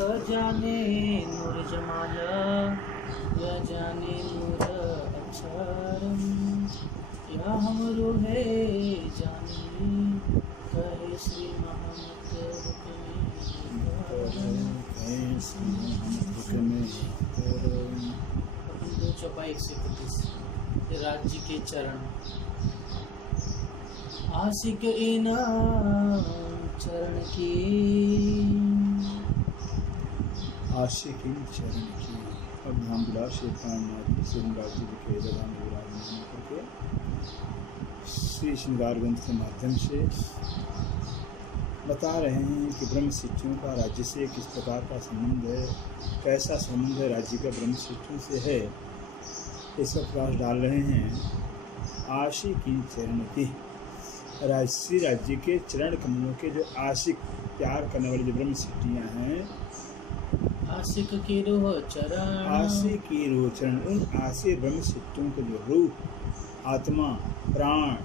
जाने नूर जमाला, या जाने नूर अक्षरम, या हम रूहे जाने कहे श्री मोहम्मद हुक्म। 2 राज्य के चरण। आशिक इनाम चरण की, आशिक चरण की। अब धाम विलास प्राणनाथ श्रृंगारजी के विराजमान करके श्री श्रृंगार ग्रंथ के माध्यम से बता रहे हैं कि ब्रह्म शिष्यों का राज्य से किस प्रकार का संबंध है, कैसा संबंध है राज्य का ब्रह्म शिष्यों से है, इसका प्रकाश डाल रहे हैं। आशिक चरण की, श्री राज्य के चरण कमलों के जो आशिक प्यार करने वाली जो ब्रह्म शिष्टियाँ हैं, आशिक की रूह चरण, आशिक की रूह चरण, उन आशिक ब्रह्म शिष्टियों के जो रूह, आत्मा, प्राण,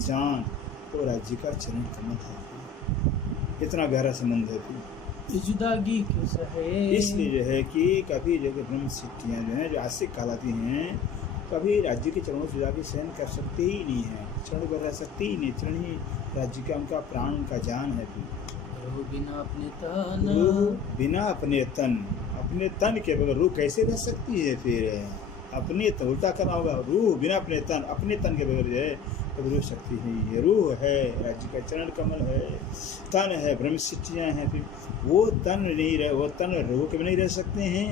जान, वो राज्य का चरण कमल है। इतना गहरा संबंध है। जुदागी क्यों सहे, इसलिए जो है कि कभी जो ब्रह्म शिष्टियाँ जो हैं, जो आशिक कहलाती हैं, कभी राज्य के चरणों से जाके सहन कर सकते ही नहीं है, चरण पर रह सकते ही नहीं। चरण ही राज्य का उनका प्राण, उनका जान है। रूह बिना अपने तन, रूह बिना अपने तन के बगैर रूह कैसे रह सकती है? फिर अपने तो उल्टा करना होगा, रूह बिना अपने तन के बगैर जो है कभी रूह शक्ति नहीं है। रूह है, राज्य का चरण कमल है, तन है, ब्रह्म शिष्टियाँ हैं, फिर वो तन नहीं रहे, वो तन रूह के भी नहीं रह सकते हैं,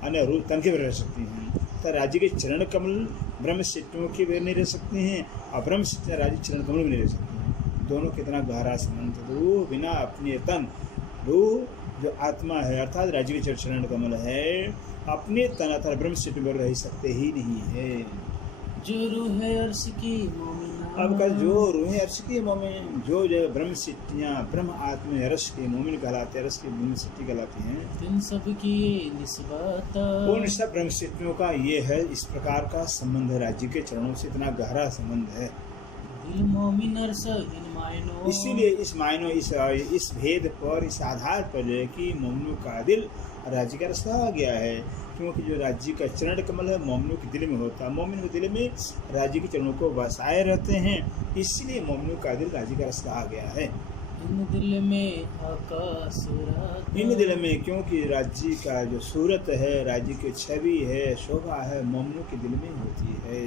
अन्य रूह तन के भी रह सकती हैं। तो राज्य के चरण कमल ब्रह्म शिष्टियों के भी नहीं रह सकते हैं, और ब्रह्म शिष्टियाँ राज्य चरण कमल भी नहीं रह सकती हैं। दोनों कितना गहरा संबंध है। रूह बिना अपने तन, रूह जो आत्मा है अर्थात राज्य के चरण कमल है, अपने तन अर्थात ब्रह्म शिष्टि में रह सकते ही नहीं है। जो रूह है अर्श की मोमिना, अब कल जो रूह है अर्श की मोमिन, जो ब्रह्म शिष्टियाँ ब्रह्म आत्मा अर्श के मोमिन कहलाते हैं, अर्श की ब्रह्म शिष्टि कहलाती हैं। इन सब की ये निस्बत, उन सब ब्रह्म शिष्टियों का ये है, इस प्रकार का संबंध है। राज्य के चरणों से इतना गहरा संबंध है। दिल मोमिन अर्श इन मायनों, इसीलिए इस मायनों, इस भेद पर, इस आधार पर जो है कि मोमिनों का दिल राज्य का रस आ गया है, क्योंकि जो राज्य का चरण कमल है मोमिनों के दिल में होता है। मोमिन के दिल में राज्य के चरणों को बसाए रहते हैं, इसलिए मोमिनों का दिल राज्य का रस आ गया है। इन दिल में आका सूरत, इन दिल में, क्योंकि राज्य का जो सूरत है, राज्य की छवि है, शोभा है, मोमिनों के दिल में होती है।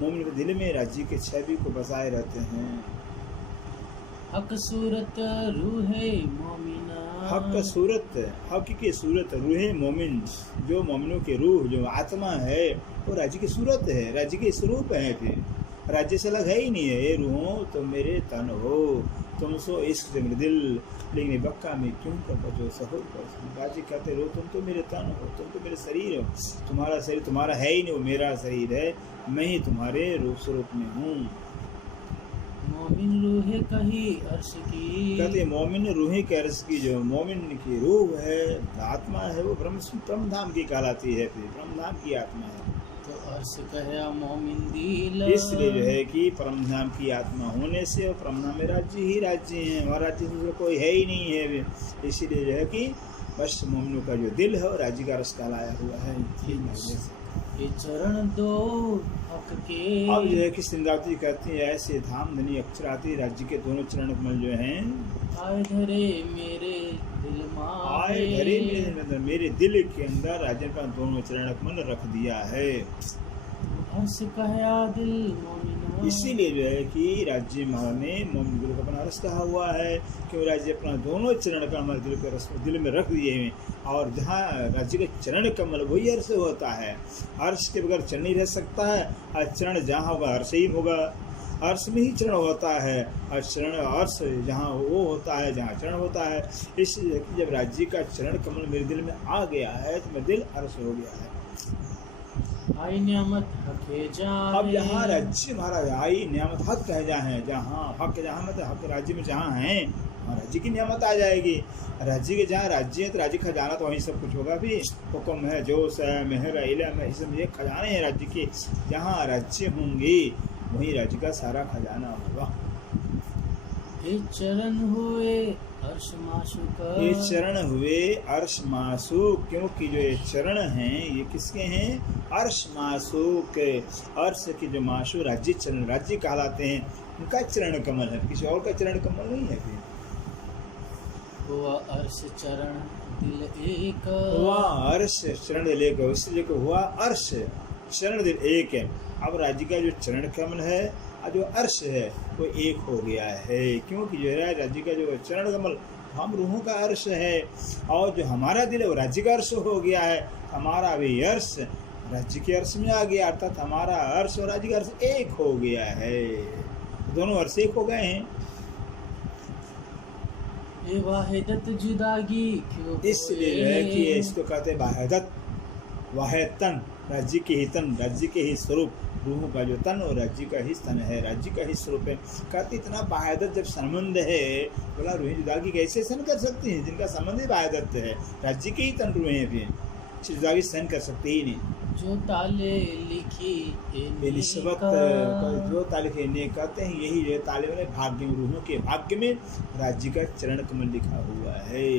मोमिन के दिल में राज्य के छवि को बसाए रहते हैं। हक सूरत रूह मोमिना, हक सूरत, हक की सूरत रूह मोमिन, जो मोमिनों के रूह, जो आत्मा है, वो राज्य की सूरत है, राज्य के स्वरूप है। फिर राज्य से अलग है ही नहीं है। ये रूहों तुम मेरे तन हो, तुम सो इश्क मेरे दिल, लेकिन बक्का में क्यों कर बचो सहो। राज्य कहते रहो तुम तो मेरे तन हो, तुम तो मेरे शरीर हो। तुम्हारा शरीर तुम्हारा है ही नहीं, वो मेरा शरीर है, मैं ही तुम्हारे रूप स्वरूप में हूँ। मोमिन रूह कही अर्श की, कहते मोमिन रूह के अर्श की, जो मोमिन की रूह है, आत्मा है, वो ब्रह्म धाम की कहलाती है। फिर ब्रह्म धाम की आत्मा है, तो अर्श कहे मोमिन दिल, इसलिए जो है कि परम धाम की आत्मा होने से और परम धाम में राज्य ही राज्य है, वहाँ राज्य से कोई है ही नहीं है। इसीलिए जो है कि बस मोमिनों का जो दिल है वो राज्य का रस कहलाया हुआ है। ये चरण दो हक के, अब जो है कि सिंगावती कहती है, ऐसे धाम धनी अक्षराती राज्य के दोनों चरण कमल जो हैं, आए धरे मेरे दिल माए, आए धरे मेरे दिल के अंदर राज्य का दोनों चरण कमल रख दिया है। अर्श कहा दिल मोमिना, इसीलिए जो है कि राज्य महाराज ने मोमिन दिल को अपना रस कहा हुआ है, क्यों राज्य अपना दोनों चरण कमल दिल के रस दिल में रख दिए हैं। और जहाँ राज्य के चरण कमल वही अर्श होता है, अर्श के बगैर चरण नहीं रह सकता है, और चरण जहाँ होगा अर्श ही होगा, अर्श में ही चरण होता है, और चरण अर्श जहाँ वो होता है, जहाँ चरण होता है। इसलिए जब राज्य का चरण कमल मेरे दिल में आ गया है तो मेरा दिल अर्श हो गया है। आई नियामत हके जाए, अब यहाँ राज्य महाराज आई नियामत हक कह जाए, जहाँ हक, जहाँ मतलब हक राज्य में जहाँ है वहाँ राज्य की नियामत आ जाएगी। राज्य के जहाँ राज्य है तो राज्य खजाना तो वहीं सब कुछ होगा। भी हुक्म है, जोश है, मेहर है, इल्म है, सब ये खजाने हैं राज्य के। जहाँ राज्य होंगे वहीं राज्य का सारा खजाना होगा। ये चरण हुए अर्श माशुक ये चरण हुए अर्श मासूक, क्योंकि जो ये चरण हैं ये किसके हैं? अर्श मासूक, अर्श की जो माशू राज्य चरण राज्य कहलाते हैं, उनका चरण कमल है, किसी और का चरण कमल नहीं है। फिर हुआ अर्श चरण दिल एक, हुआ अर्श चरण दिल एक, इसलिए हुआ अर्श चरण दिल एक है। अब राज्य का जो चरण कमल है और जो अर्श है वो एक हो गया है, क्योंकि जो है राज्य का जो चरण कमल हम रूहों का अर्श है, और जो हमारा दिल है वो राज्य का अर्श हो गया है। हमारा भी अर्श राज्य के अर्श में आ गया, अर्थात हमारा अर्श और राज्य का अर्श एक हो गया है, दोनों अर्श एक हो गए हैं। ये वाहिदत जुदागी क्यों इसलिए है कि इसको कहते हैं वाहिदत, वाहिदतन, राज्य के ही तन, राज्य के ही स्वरूप, रूहों का जो तन और राज्य का ही तन है, राज्य का ही स्वरूप है। कहते इतना वाहिदत जब संबंध है, बोला रूहें जुदागी कैसे सहन कर सकती हैं जिनका संबंध ही वाहिदत है, राज्य के ही तन रूहें भी जुदागी सहन कर सकते ही नहीं। जो ताले लिखी निस्बत जो ताले ने कहते हैं यही जो ताले वाले भाग्य में, रूहों के भाग्य में राज्य का चरण कमल लिखा हुआ है,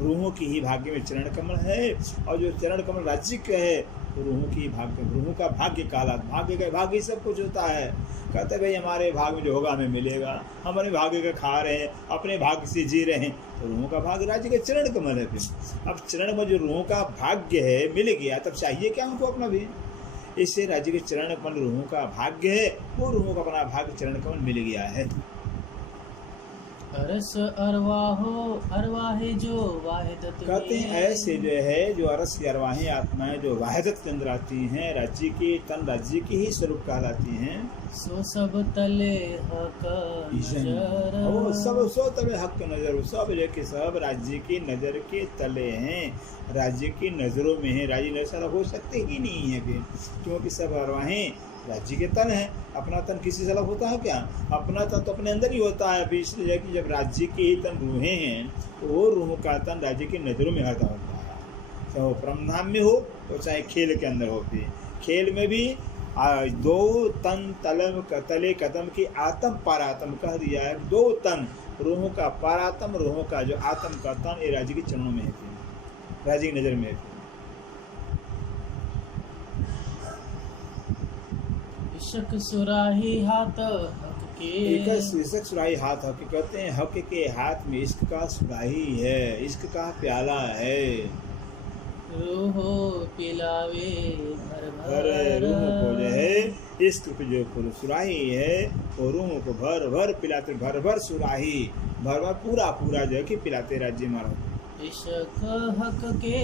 रूहों की ही भाग्य में चरण कमल है, और जो चरण कमल राज्य का है तो रूहों की भाग्य, रूहों का भाग्य काला, भाग्य का भाग्य सब कुछ होता है। कहते भाई हमारे भाग में जो होगा हमें मिलेगा, हम अपने भाग्य का खा रहे हैं, अपने भाग्य से जी रहे हैं, तो रूहों का भाग्य राज्य का चरण कमल है। फिर अब चरण में जो रूहों का भाग्य है मिल गया, तब चाहिए क्या उनको अपना भी? इससे राज्य के चरण कमल रूहों का भाग्य है, वो रूहों का अपना भाग्य चरण कमल मिल गया है। अरस अरवाहो अरवाहे जो वाहिदत कहते हैं ऐसे जो है जो अरस की अरवाहें आत्माएं जो वाहिदत के अंदर आती हैं, राज्य की तन राज्य की ही स्वरूप कहलाती हैं। सो सब तले हक नजर, वो सब सो तले हक के नजर, सब जो कि सब राज्य की नजर के तले हैं, राज्य की नजरों में है, राज्य नजर हो सकते ही नहीं है फिर, क्योंकि सब अरवाहें राज्य के तन है। अपना तन किसी से अलग होता है क्या? अपना तन तो अपने अंदर ही होता है। इसलिए कि जब राज्य के ही तन रूहें हैं तो वो रूहों का तन राज्य की नज़रों में हरता होता है, चाहे वो परमधाम में हो तो चाहे खेल के अंदर हो। भी खेल में भी दो तन तलम तले कदम की आत्म पारात्म कह दिया है, दो तन रूहों का पारात्म, रूहों का जो आत्म का तन ये राज्य के चरणों में है, राज्य की नज़र में है। इश्क सुराही हाथ हक के, इश्क सुराही हाथ हक, कहते हैं हक के हाथ में इश्क का सुराही है, इश्क का प्याला है। रूहो पिलावे भर भर, रूहों को जो है इश्क की जो सुराही है वो रूहों को भर भर पिलाते, भर भर सुराही, भर भर पूरा पूरा जो है कि पिलाते राज्य मारो। इश्क हक के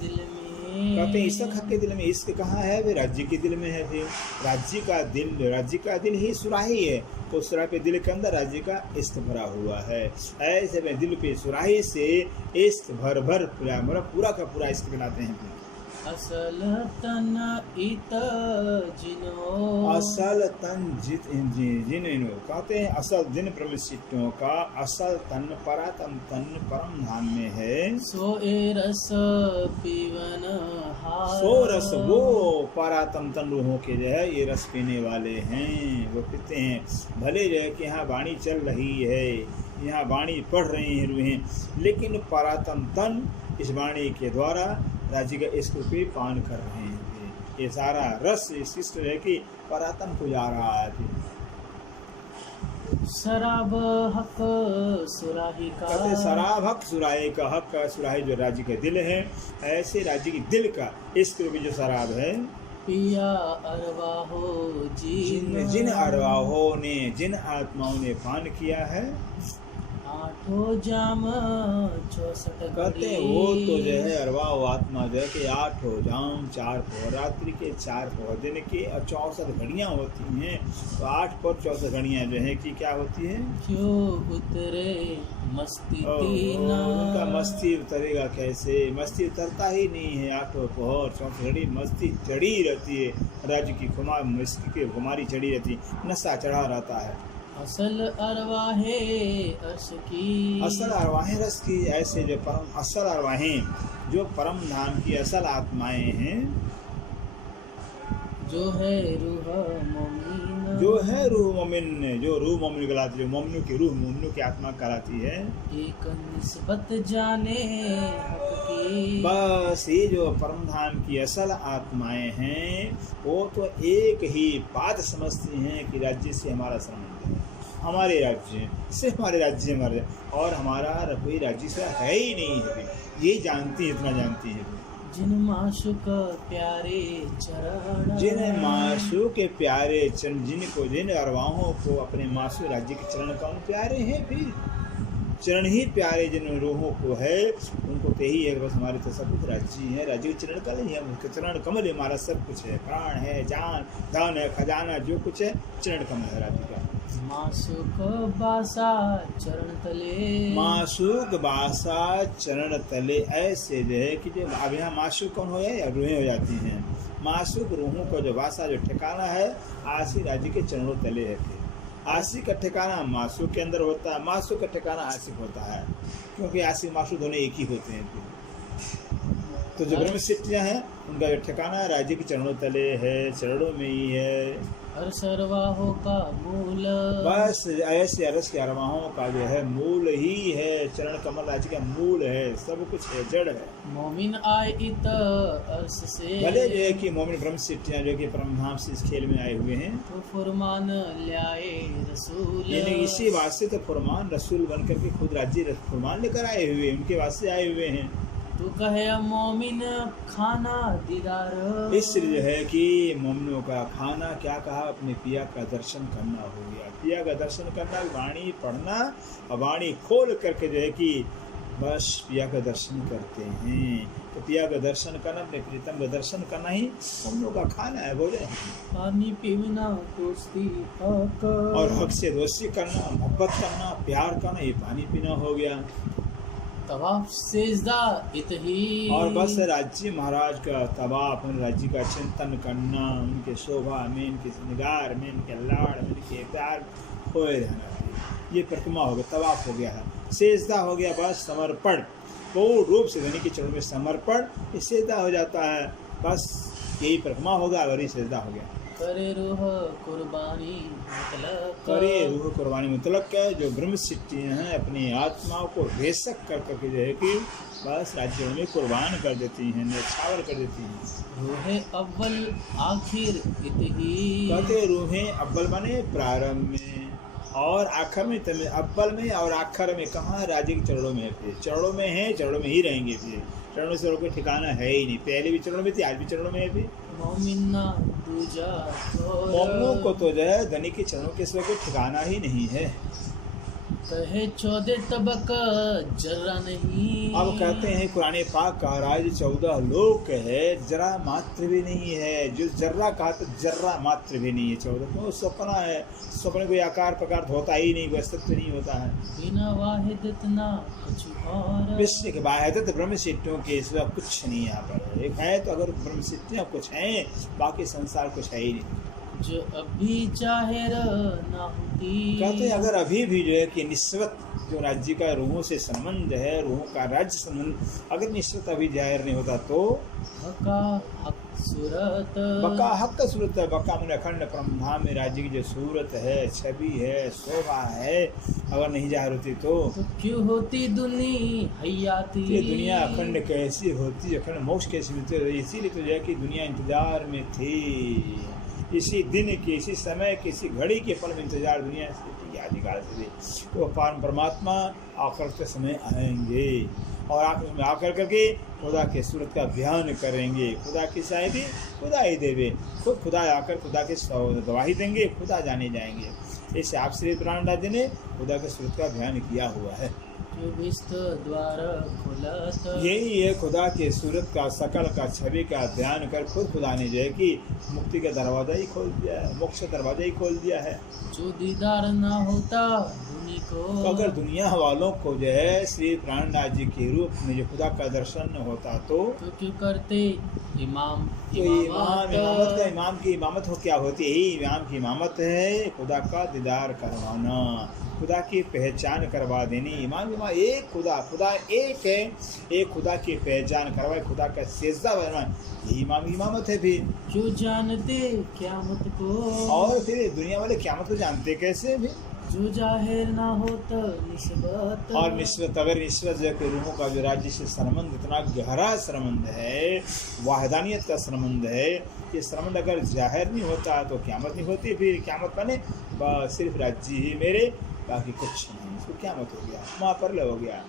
दिल में, कहते हैं इश्क हक के दिल में, इश्क कहाँ है? वे राज्य के दिल में है। फिर राज्य का दिल ही सुराही है, तो सुराही पे दिल के अंदर राज्य का इश्क भरा हुआ है। ऐसे में दिल पे सुराही से इश्क भर भर पूरा का पूरा इश्क पिलाते हैं। असल तन इत जिनो, असल तन जिन कहते हैं असल जिन प्रविष्टों का असल तन परातम तन परम धाम में है। सो ए रस पीवन हार, सो रस वो परातम तन रूहों के जो है ये रस पीने वाले हैं, वो पीते हैं। भले जो है कि यहाँ वाणी चल रही है, यहाँ वाणी पढ़ रही हैं रूहें, लेकिन परातम तन इस वाणी के द्वारा राज्य का इश्क पे पान कर रहे हैं। ये सारा रस इस है कि परातम को जा रहा है। शराब हक सुराही का, कहते शराब हक सुराही का, हक का सुराही जो राज्य का दिल है, ऐसे राज्य की दिल का इश्क भी जो शराब है। पिया अरवाहो जिन अरवाहों ने, जिन आत्माओं ने पान किया है, आठों जाम 64 कहते हैं वो तो जो है अरवा आत्मा जो है कि 8 जाम 4 रात्रि के 4 दिन के 64 घड़ियाँ होती हैं। तो 8 पर 64 घड़ियाँ जो है कि क्या होती है? क्यों उतरे मस्ती ना, उनका मस्ती उतरेगा कैसे? मस्ती उतरता ही नहीं है। 8 पहर 64 घड़ी मस्ती चढ़ी रहती है, राज्य की खुमारी चढ़ी रहती है, नशा चढ़ा रहता है। असल अरवाहे अर्श की, असल अरवाहें रस की, ऐसे जो परम असल अरवाहें जो परम धाम की असल आत्माएं हैं, जो है रूह मोमीन जो है रूह मोमिन, जो रूह मोमिन कहलाती है, जो मोमिनों की रूह, मोमिनों की आत्मा कहलाती है। एक निस्बत जाने हक की, बस ये जो परम धाम की असल आत्माएं हैं वो तो एक ही बात समझती हैं कि राज्य से हमारा संबंध है, हमारे राज्य से हमारे राज्य हमारे, और हमारा कोई राज्य से है ही नहीं है, ये जानती है, इतना जानती है। जिन माशुक प्यारे चरण, जिन माशू के प्यारे चरण, जिनको जिन अरवाहों को अपने माशू राज्य के चरण कौन प्यारे हैं, फिर चरण ही प्यारे जिन रूहों को है उनको तो यही है बस हमारे तो सब कुछ राज्य है, राज्य के चरण कमल ही है, उसके चरण कमल है, हमारा सब कुछ है, प्राण है, जान धन है, खजाना जो कुछ है, चरण कमल है राज्य का। मासुक बासा चरण तले, मासूक बासा चरण तले, ऐसे जो है कि जो अब यहाँ मासूक कौन हो जाए या रूहें हो जाती हैं, मासूक रूहों का जो बासा जो ठिकाना है आसी राज्य के चरणों तले है। फिर आसी का ठिकाना मासूक के अंदर होता है, मासूक का ठिकाना आसिक होता है, क्योंकि आसिक मासूक दोनों एक ही होते हैं। फिर तो जो ब्रह्म सिद्धियाँ हैं उनका जो ठिकाना राज्य के चरणों तले है, चरणों में ही है। हर सरवाहों का मूल, बस ऐसे अरस के अरवाहों का जो है मूल ही है, चरण कमल राज्य का मूल है, सब कुछ है, जड़ है। मोमिन आए इत अर्श से, भले जो है कि मोमिन ब्रह्म सिद्धियाँ जो कि परमधाम से इस खेल में आए हुए हैं, तो फुरमान ल्याए रसूल, यानी इसी वास्ते तो फुरमान रसूल बन करके खुद राज्य फुरमान लेकर आए हुए, उनके वास्ते आए हुए हैं। तू कहे मोमिन खाना दीदार, इसलिए जो है कि मोमिनों का खाना क्या कहा, अपने पिया का दर्शन करना हो गया। पिया का दर्शन करना, वाणी पढ़ना और वाणी खोल करके जो है कि बस पिया का दर्शन करते हैं। तो पिया का दर्शन करना, अपने प्रीतम का दर्शन करना ही मोमिनों का खाना है, भोजन। पानी पीना दोस्ती हक, और हक से दोस्ती करना, मोहब्बत करना, प्यार करना, ये पानी पीना हो गया। तवाफ सेजदा इतही, और बस राज्य महाराज का तवाफ, राज्य का चिंतन करना, उनके शोभा में, उनके निगार में, उनके लाड़ में, उनके प्यार खोए रहना, ये परिक्रमा हो गया, तवाफ हो गया है। सेजदा हो गया, बस समर्पण, पूर्ण रूप से धनी के चरणों में समर्पण, ये सेजदा हो जाता है। बस यही परिक्रमा होगा और ये सेजदा हो गया। करे रूह कुर्बानी मुतलक, करे रूह कुर्बानी मुतलक है, जो ब्रह्म सिद्धियाँ हैं अपनी आत्माओं को बेशक कर करके जो है कि बस राज्यों में कुर्बान कर देती हैं, न्यौछावर कर देती हैं। रूहे अव्वल आखिर इतही, कहते रूहें अव्वल बने प्रारंभ में और आखिर में, तब अव्वल में और आखिर में, कहाँ राज्य के चरणों में है, फिर चरणों में है, चरणों में ही रहेंगे, फिर चरणों से कोई ठिकाना है ही नहीं। पहले भी चरणों में थी, आज भी चरणों में है। फिर मोमिना दूजा मोमिनों को तो जो है धनी के चरणों के सिवा कोई ठिकाना ही नहीं है। कहे 14 तबक जर्रा नहीं, अब कहते हैं कुरान पाक का राज 14 लोक है, जरा मात्र भी नहीं है। जो जर्रा कहा तो जर्रा मात्र भी नहीं है 14, तो सपना है, सपने कोई आकार प्रकार होता ही नहीं, कोई अस्तित्व नहीं होता है। बिना वाहिदत ना कुछ और, विश्व के वाहिदत ब्रह्म सिद्धियों के सिवा कुछ नहीं यहाँ पर। एक है तो अगर ब्रह्म सिद्धियाँ कुछ हैं, बाकी संसार कुछ है ही नहीं। जो अभी जाहिर ना होती, कहते हैं अगर अभी भी जो है कि निस्वत जो राज्य का रूहों से संबंध है, रूहों का राज्य संबंध अगर निस्वत अभी जाहिर नहीं होता तो बका हक सूरत, बका हक का सूरत है। बका में अखंड परमधाम में राज्य की जो सूरत है, छवि है, शोभा है, अगर नहीं जाहिर होती तो क्यों होती दुनिया हयाती, ये दुनिया अखंड कैसी होती, अखंड मोक्ष कैसी मिलती। इसीलिए तो जो है कि दुनिया इंतजार में थी, इसी दिन की, इसी समय की, इसी घड़ी के पल में इंतजार दुनिया से आदिकाल से थी। तो परमात्मा आकर के समय आएंगे और आखिर में आकर करके खुदा के सूरत का ध्यान करेंगे। खुदा की शायदी खुदा ही देवे, खुद खुदा आकर खुदा के गवाही देंगे, खुदा जाने जाएंगे। इसे आप श्री प्राण राज्य ने खुदा के सूरत का ध्यान किया हुआ है। द्वार खुलत, यही है खुदा के सूरत का, सकल का, छवि का ध्यान कर खुद खुदा ने जो है कि मुक्ति का दरवाजा ही खोल दिया है, मोक्ष का दरवाजा ही खोल दिया है। जो दीदार ना होता दुनी को। तो अगर दुनिया वालों को जो है श्री प्राणनाथ जी के रूप में जो खुदा का दर्शन न होता तो क्यों करते इमाम तो इमामत का इमाम की इमामत हो क्या होती है? यही इमाम की इमामत है, खुदा का दीदार करवाना, खुदा की पहचान करवा देनी। इमाम एक खुदा एक है, एक खुदा की पहचान करवाए, खुदा का सेजदा बनवाए, यही इमाम की इमामत है। फिर जो जानते क़यामत को। और फिर दुनिया वाले क़यामत को जानते कैसे? भी जो जाहिर ना हो तो निस्बत। और निस्बत, अगर निस्बत जो कि रूहों का जो राज्य से संबंध इतना गहरा संबंध है, वाहदानियत का संबंध है, ये संबंध अगर जाहिर नहीं होता तो क़यामत नहीं होती। फिर क़यामत माने बस सिर्फ राज्य ही मेरे, बाकी कुछ नहीं, इसको क़यामत हो गया, महाप्रलय हो गया,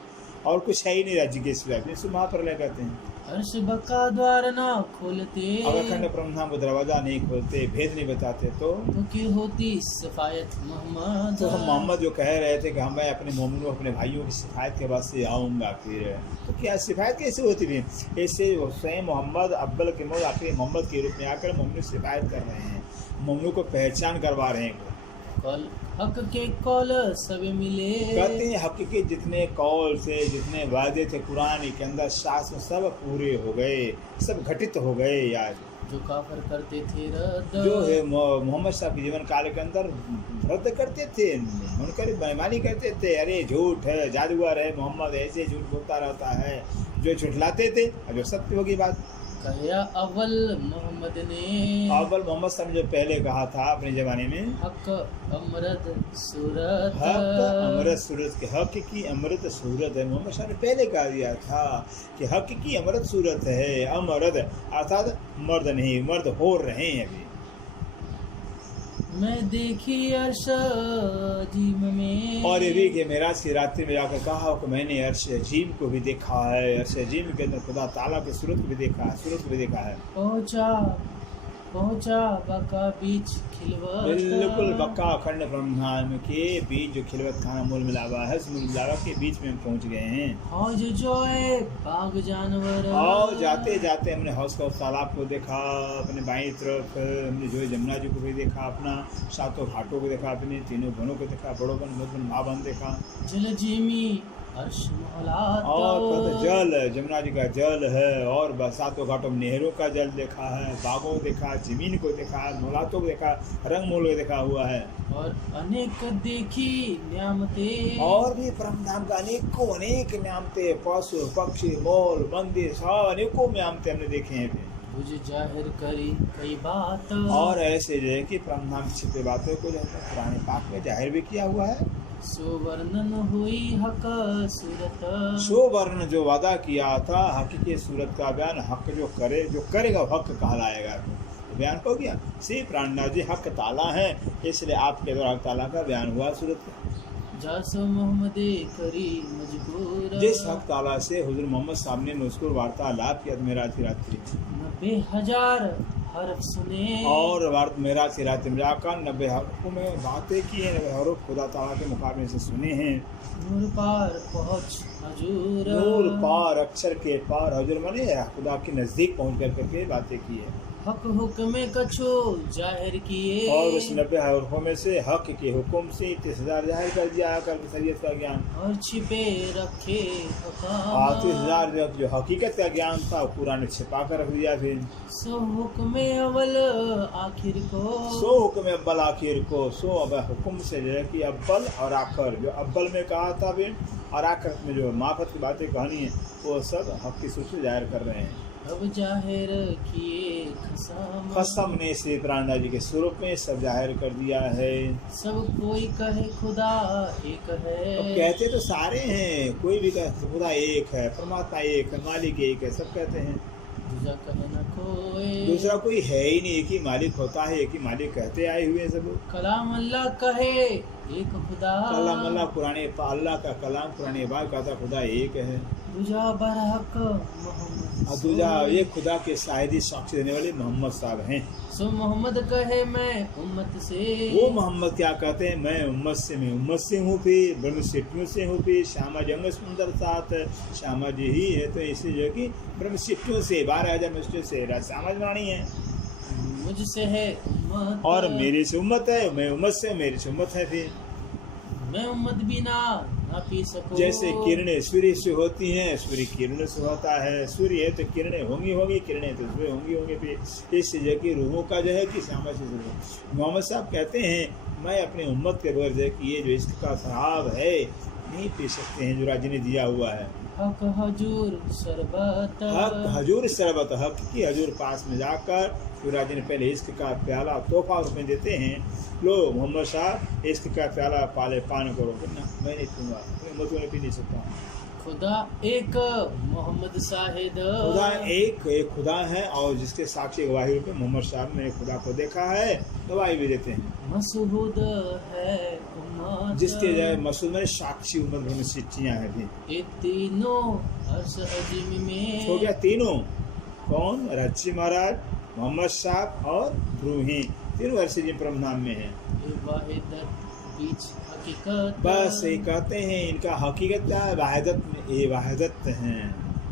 और कुछ है ही नहीं राज्य के सिवाय, इसको महाप्रलय कहते हैं। अर्श बका द्वार ना खोलते। अगर अखंड ब्रह्मा वो दरवाजा नहीं खोलते, भेद नहीं बताते तो की होती सफायत मोहम्मद। तो हम मोहम्मद जो कह रहे थे कि हम मैं अपने मोमिनों अपने भाइयों की सिफायत के बाद से आऊँगा, फिर तो क्या सिफायत कैसे होती थी? ऐसे स्वयं मोहम्मद अव्वल के मौत आखिर मोहम्मद के रूप में आकर मोमिनों से सिफायत कर रहे हैं, मोमिनों को पहचान करवा रहे हैं। कल हक के कौल सब मिले। कहते हैं हक के जितने कौल से, जितने वादे थे कुरान के अंदर, शास्त्र सब पूरे हो गए, सब घटित हो गए। यार जो काफर करते थे रद्द, जो है मोहम्मद साहब के जीवन काल के अंदर रद्द करते थे, उनकर बेईमानी करते थे, अरे झूठ है, जादूगर है मोहम्मद, ऐसे झूठ बोलता रहता है, जो झुठलाते थे। और जो सत्य होगी बात कहा अव्वल मोहम्मद ने। अव्वल मोहम्मद साहब जो पहले कहा था अपने ज़माने में, हक अमृत सूरत। हक अमृत सूरत के हक की अमृत सूरत है। मोहम्मद साहब ने पहले कहा दिया था कि हक की अमृत सूरत है। अमृत अर्थात मर्द नहीं, मर्द हो रहे हैं अभी। मैं देखी अर्श अजीम में। और ये भी कि मेराज की रात्रि में जाकर कहा कि मैंने अर्श अजीम को भी देखा है, अर्श अजीम के अंदर खुदा ताला की सूरत को भी देखा है, सूरत को भी देखा है। पहुँचा बका बीच खिलवत। बिल्कुल बका अखंड ब्रह्मांड के बीच जो खिलवत खाना मूल मिलावा है, उस मूल मिलावा के बीच में हम पहुँच गए हैं। हौज जो है बाग जानवर। और जाते जाते हमने हौज का उस तालाब को देखा, अपने बाईं तरफ हमने जो है जमुना जी को भी देखा, अपना सातों घाटों को देखा, अपने तीनों बनों को देखा, बड़ों बन मधुबन महाबन देखा, जल जीमी अर्श मोहलात। और जल जमुना जी का जल है, और सातों घाटों में नहरों का जल देखा है, बागों को देखा, जमीन को देखा, मोहलातों को देखा, रंग मूल को देखा हुआ है। और अनेक देखी न्यामतें। और भी परमधाम का अनेक न्यामतें, पशु पक्षी मोल मंदिर सब अनेकों न्यामतें हमने देखे हैं। मुझे जाहिर करी कई बात। और ऐसे जो है कि परमधाम की छिपी बातों को जो है पुराने पाक में जाहिर भी किया हुआ है। सुवर्णन हुई हक सूरत। सुवर्ण जो वादा किया था हक की सूरत का बयान, हक जो करेगा हक कहलाएगा, तो बयान हो गया। श्री प्राणनाथ जी हक ताला है, इसलिए आपके द्वारा हक ताला का बयान हुआ सूरत का। जासो मोहम्मद करी मजबूर। जिस हक ताला से हुजूर मोहम्मद साहब ने मुस्कुर वार्तालाप किया मेराज की रात्रि, 90,000 हरफ सुने। और मेराज की रात्रि में जाकर 90 हरफों में बातें की हैं, 90 हरफ खुदा ताला के मुकाबले से सुने हैं। नूर पार पहुँच हजूर। नूर पार अक्षर के पार हजूर माने खुदा के नज़दीक पहुँच करके बातें की है। हक हुक्म कछो जाहिर किए। और उस 90 हरफों में से हक के हुक्म से 30,000 जाहिर कर दिया कर शरीयत का ज्ञान, और छिपे रखे 30,000 जो हकीकत का ज्ञान था पूरा ने छिपा कर रख दिया। फिर सो हुक्म अव्वल आखिर को। सो हुक्म अव्वल आखिर को, सो अब हुक्म से जो है कि अव्वल और आखिर, जो अव्वल में कहा था फिर और आखिर में जो माफत की बातें कहनी है वो सब हक की सूरत जाहिर कर रहे हैं। अब जाहिर किए कसम ने श्री प्राणनाथ जी के स्वरूप में सब जाहिर कर दिया है। सब कोई कहे खुदा एक है। अब कहते तो सारे हैं, कोई भी कहे खुदा एक है, परमात्मा एक है, मालिक एक है, सब कहते हैं। दूसरा कहे न कोई, दूसरा कोई है ही नहीं, एक ही मालिक होता है, एक ही मालिक कहते आए हुए सब। कलाम अल्लाह कहे एक खुदा। कलाम अल्लाह पुराने अल्लाह का कलाम पुराने बार कहता खुदा एक है। दूजा बरहक मोहम्मद। दूजा ये खुदा के शाहिदी साक्षी देने वाले मोहम्मद साहब हैं। सो मोहम्मद कहे मैं उम्मत से। वो मोहम्मद क्या कहते हैं, मैं उम्मत से हूँ, फिर ब्रह्म सिटियों से हूँ, फिर श्यामा जंग सुंदर साथ श्यामा जी ही है, तो इसे जो कि ब्रह्म सिटियों से 12,000 मिस्टर से श्यामा जवानी है। मुझसे है उम्मत और मेरे से उम्मत है, मैं उम्मत से, मेरे से उम्मत है। फिर मैं उम्मत बिना ना पी सकूं। जैसे किरणें सूर्य से होती हैं, सूर्य किरणों से होता है, सूर्य है तो किरणें होंगी, किरणें तो सूर्य होंगी फिर इस जो कि रूहों का जो है कि सामर्थ्य से। मोहम्मद साहब कहते हैं मैं अपनी उम्मत के बगैर जो है कि ये जो इश्क का शराब है नहीं पी सकते हैं जो राजी ने दिया हुआ है। हक हजूर शरबत, हक हजूर शरबत, हक की हजूर पास में जाकर युवराज ने पहले इश्क का प्याला तोहफा रूप में देते हैं। लो मोहम्मद साहब इश्क का प्याला पाले पान करो। ना मैं नहीं पीऊँगा, अपनी उम्मतों में पी नहीं सकता। खुदा एक मोहम्मद शाहिद, खुदा एक खुदा है और जिसके साक्षी गवाही रूप में मोहम्मद साहब ने खुदा को देखा है, गवाही भी देते हैं। मशहूद है उम्मत, जिसके जाए मसूद में साक्षी उम्मत भर में सिच्चियाँ हैं भी। ये तीनों अर्श अजीम में हो गया तीनों कौन? रज्जी महाराज, मोहम्मद साहब और रूही, तीनों अर्श अजीम परम नाम में है। ये वाहिदत बीच हकीकत, बस ये कहते हैं इनका हकीकत क्या है? वाहिदत में ये वाहिदत हैं,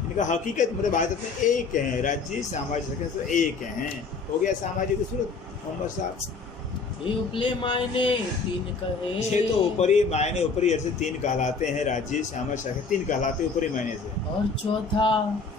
इनका हकीकत मतलब वाहिदत में एक है। राज्य सामाजिक तो एक हैं। हो गया सामाजिक सूरत मोहम्मद साहब। ये उपले मायने तीन कहे, छह तो ऊपरी मायने ऊपरी अर्थ से तीन कहलाते हैं। राज्य श्यामा शाखा तीन कहलाते हैं ऊपरी मायने से। और चौथा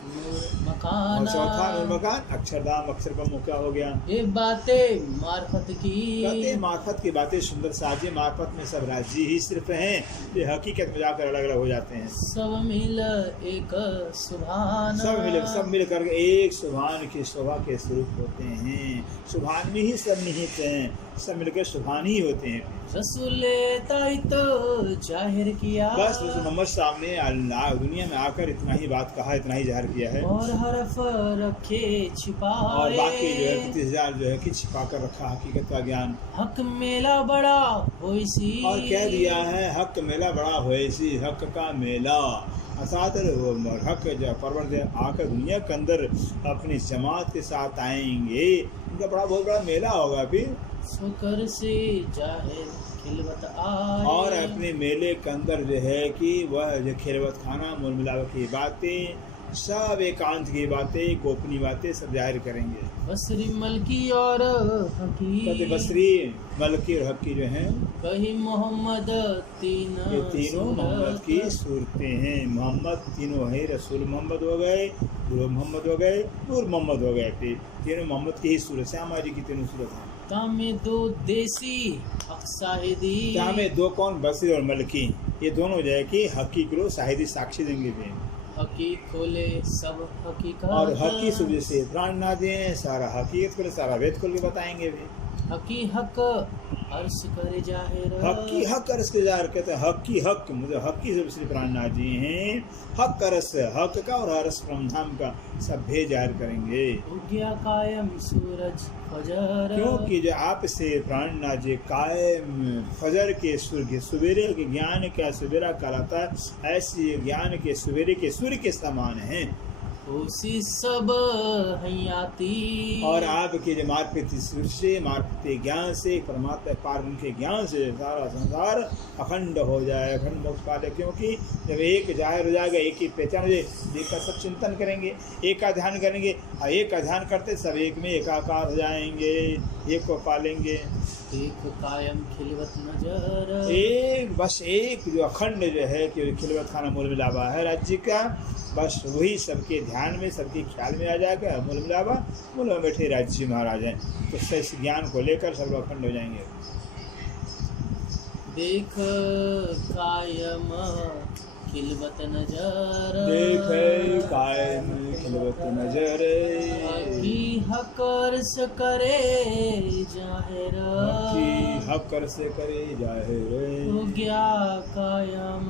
नूर मकान, और चौथा नूर मकान अक्षरधाम, अक्षर का मुक्का हो गया। ये बातें मार्फत की, कहते हैं मार्फत की बातें सुंदर साजी, मार्फत में सब राज्य ही सिर्फ हैं, ये हकीकत में जाकर अलग अलग हो जाते हैं। सब मिल एक सुभान, सब मिल करके एक सुभान की शोभा के स्वरूप होते हैं। सुभान में ही सब निहित हैं, सब मिलकर सुभान ही होते हैं। रसूल ताई तो जाहिर किया, बस मोहम्मद साहब ने अल्लाह दुनिया में आकर इतना ही बात कहा, इतना ही जाहिर किया है। और हरफ रखे छिपाए, और बाकी जो है 35,000 जो है कि छिपा कर रखा हकीकत का ज्ञान। हक मेला बड़ा होइसी, और कह दिया है हक मेला बड़ा होइसी, हक का मेला असादर हक जो परवर आकर दुनिया के अंदर अपनी जमात के साथ आएंगे, उनका बहुत बड़ा मेला होगा। फिर शुक्र से जाहिर खिलवत आए, और अपने मेले के अंदर जो है कि वह जो खिलवत खाना मोल मिलावट की बातें, सब एकांत की बातें, गोपनीय बातें सब जाहिर करेंगे। बसरी मलकी और हकी, बसरी मलकी और हकी जो हैं वही मोहम्मद तीन, ये तीनों मोहम्मद की सूरतें हैं। मोहम्मद तीनों है, रसूल मोहम्मद हो गए, गुरु मोहम्मद हो गए, नूर मोहम्मद हो गए। फिर तीनों मोहम्मद की ही सूरत है, हमारी की तीनों सूरत हैं। तामे दो देसी हक साहिदी, तामे दो कौन? बसरी और मलकी, ये दोनों जो है कि हकी को साहिदी साक्षी देंगे भी। हकी खोले सब हकीकत, और हकी सूर्य से प्राण ना दें, सारा हकीकत खोले, सारा वेद खोल के बताएंगे भी। हकी हक अर्श करे जाहिर, हकी हक अर्श के जाहिर कहते हैं। हकी हक मुझे हकी से प्राण ना दिए हैं। हक अर्श हक का और अर्श ब्रह्म का सब भेद जाहिर करेंगे। उग्या कायम सूरज फजर, क्योंकि जो आपसे प्राण नाजे कायम फजर के सूर्य सवेरे के ज्ञान का सवेरा कहलाता है, ऐसे ज्ञान के सवेरे के सूर्य के समान हैं। उसी सब हयाती, और आपके जो मार्फत से मार्फत ज्ञान से परमात्मा पार्वण के ज्ञान से सारा संसार अखंड हो जाए, अखंड मोक्ष पा जाए। क्योंकि जब एक जाहिर हो जाएगा, एक ही पहचान हो जाए, एक का सब चिंतन करेंगे, एक का ध्यान करेंगे, और एक का ध्यान करते सब एक में एकाकार हो जाएंगे, एक को पालेंगे। एक कायम खिलवत नजर, एक बस एक जो अखंड जो है कि खिलवत खाना मूल मिलावा है राज्य का, बस वही सबके ध्यान में सबके ख्याल में आ जाएगा। मूल मिलावा मूल में बैठे राज्य महाराज हैं, तो इस ज्ञान को लेकर सब अखंड हो जाएंगे। देख कायम खिलवत नजर, देख कायम खिलवत नजर, हकी हक अर्श करे जाहिर, हकी हक अर्श करे जाहिर, हो गया कायम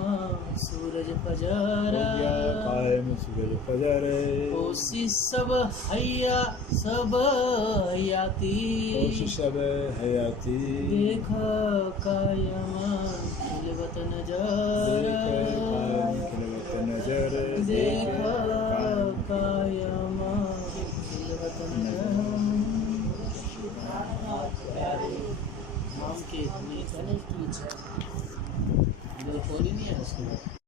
सूरज फजर, हो गया कायम सूरज फजर, ओसी सब हैया सब हयाती, ओसी सब हयाती, देख कायम खिलवत नजर, खिलवत नजर, देख कायम खिलवत नजर। नाम के हमें नहीं है उसके